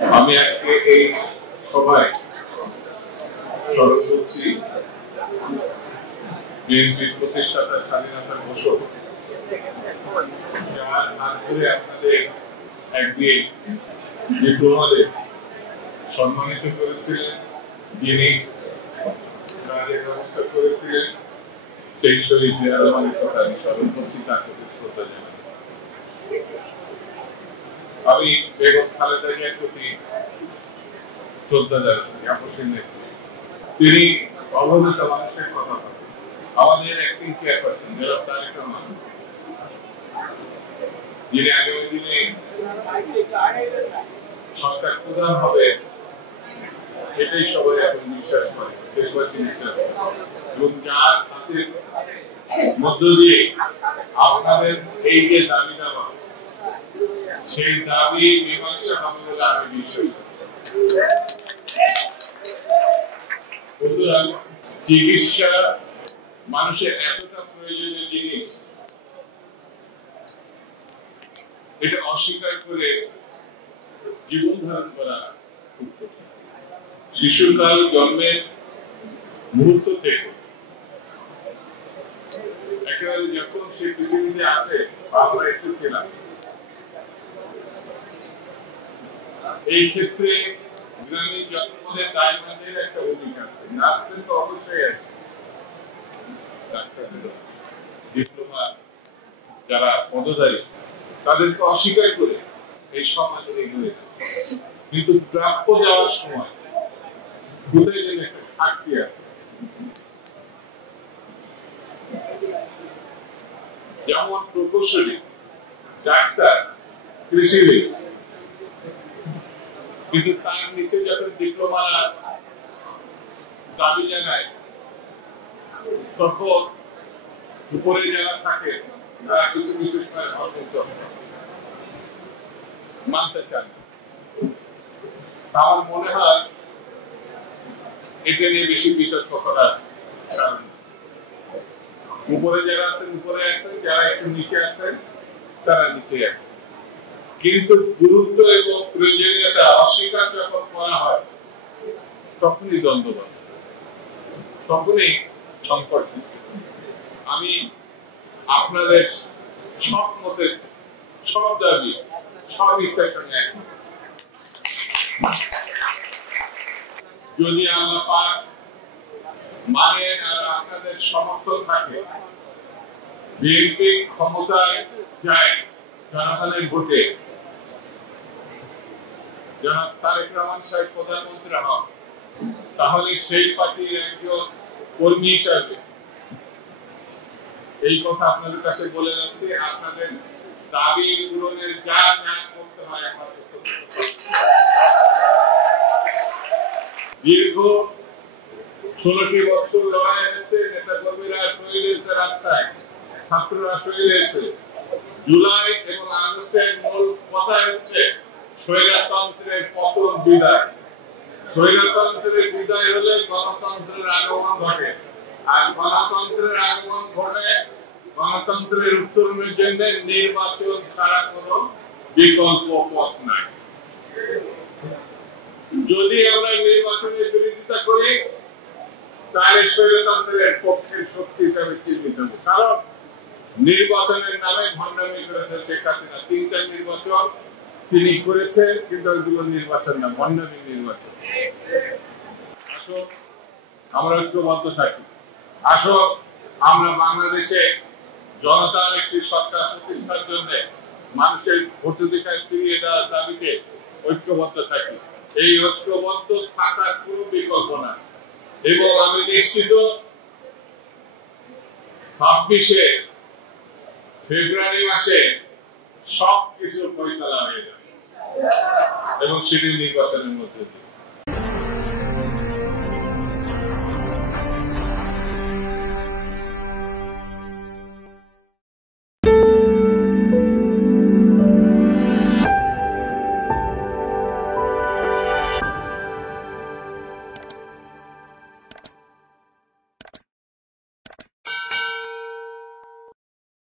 আমি আজকে এই সভায় স্মরণ করছি বিএনপির প্রতিষ্ঠাতা স্বাধীনতা ঘোষক, যার হাত ধরে আপনাদের একদিন ডিপ্লোমাতে সম্মানিত করেছিলেন, যিনি কাজের ব্যবস্থা করেছিলেন, সেই শহীদ জিয়া রহমানের কথা আমি স্মরণ করছি, তার প্রতি শ্রদ্ধা জানাই। আমি বেগম খালেদা জিয়ার প্রতি শ্রদ্ধা জানাচ্ছি। আপসের নেত্রী, তিনি অবহেলিত মানুষের কথা বলেন। আমাদের অ্যাক্টিং চেয়ারপারসন জনাব তারেক রহমান, যিনি আগামী দিনে সরকার প্রধান হবে, এটাই সবাই এখন বিশ্বাস করে, দেশবাসী বিশ্বাস করে, এবং যার হাতের মধ্য দিয়ে আপনাদের এই যে দাবি দেওয়া, সেই দাবি মীমাংসা হবে বলে আমি বিশ্বাস করি। চিকিৎসা মানুষের এতটা প্রয়োজনীয় জিনিস, এটা অস্বীকার করে জীবন ধারণ করা খুব কঠিন। শিশুকাল জন্মের মুহূর্ত থেকে একেবারে যখন সে পৃথিবীতে আসে, আমরা এসেছিলাম, এই ক্ষেত্রে গ্রামীণ জনগণের দায়ভারের একটা ভূমিকা আছে। নার্সদের তো অবশ্যই আছে, ডাক্তারদের আছে, ডিপ্লোমা যারা পদধারী, তাদেরকে অস্বীকার করে এই সমাজে এগিয়ে, কিন্তু প্রাপ্য যাওয়ার সময় কোথায় যেন একটা ঘাটতি আছে। যেমন প্রকৌশলী, ডাক্তার, কৃষিবিদ, কিন্তু তার নিচে যখন ডিপ্লোমা দাবি জানায়, তখন উপরে যারা থাকে তারা কিছু কিছু অসন্তোষ মানতে চান। আমার মনে হয় এটা নিয়ে বেশি বিতর্ক করার কারণ, উপরে যারা আছেন উপরে আছেন, যারা একটু নিচে আছেন তারা নিচে আছেন, কিন্তু গুরুত্ব এবং প্রয়োজনীয়তা অস্বীকার যখন করা হয়, তখনই দ্বন্দ্ব, তখনই সংকট সৃষ্টি। আমি আপনাদের সব মতের, সব দাবি, সব ইচ্ছার সঙ্গে একমত। যদি আল্লাহ পাক মানেন আর আপনাদের সমর্থন থাকে, বিএনপি ক্ষমতায় যায় জনগণের ভোটে, জনাব তারেক রহমান সাহেব প্রধানমন্ত্রী হন, তাহলে সেই পার্টির একজন কর্মী হিসাবে এই কথা আপনাদের কাছে বলে যাচ্ছে, আপনাদের দাবি পূরণের যা যা করতে হয় আমরা করতে। দীর্ঘ 16টি বছর লড়াই হয়েছে, নেতা কর্মীরা শহীদ হয়েছে রাস্তায়, ছাত্ররা শহীদ হয়েছে। জুলাই এবং আগস্টের মূল কথা হচ্ছে স্বৈরতন্ত্রের পতন বিদায়। স্বৈরতন্ত্রের বিদায় হলে গণতন্ত্রের আগমন ঘটে, আর গণতন্ত্রের আগমন ঘটে গণতন্ত্রের উত্তরণের জন্য নির্বাচন ছাড়া কোনো বিকল্প পথ নাই। যদি আমরা নির্বাচনের বিরোধিতা করি, তাহলে স্বৈরতন্ত্রের পক্ষের শক্তি হিসাবে চিহ্নিত হবে। কারণ নির্বাচনের নামে ভণ্ডামি করেছে শেখ হাসিনা। 3টা নির্বাচন তিনি করেছেন, কিন্তু ওইগুলো নির্বাচন না, ভণ্ডামি নির্বাচন। আসো আমরা ঐক্যবদ্ধ থাকি, আসো আমরা বাংলাদেশে জনতার একটি সরকার প্রতিষ্ঠার জন্য মানুষের ভোটাধিকার ফিরিয়ে দেওয়ার দাবিতে ঐক্যবদ্ধ থাকি। এই ঐক্যবদ্ধ থাকার কোন বিকল্প না, এবং আমি নিশ্চিত 26শে ফেব্রুয়ারি মাসে সবকিছু ফয়সালা হয়ে যাবে, এবং সেটি নির্বাচনের মধ্যে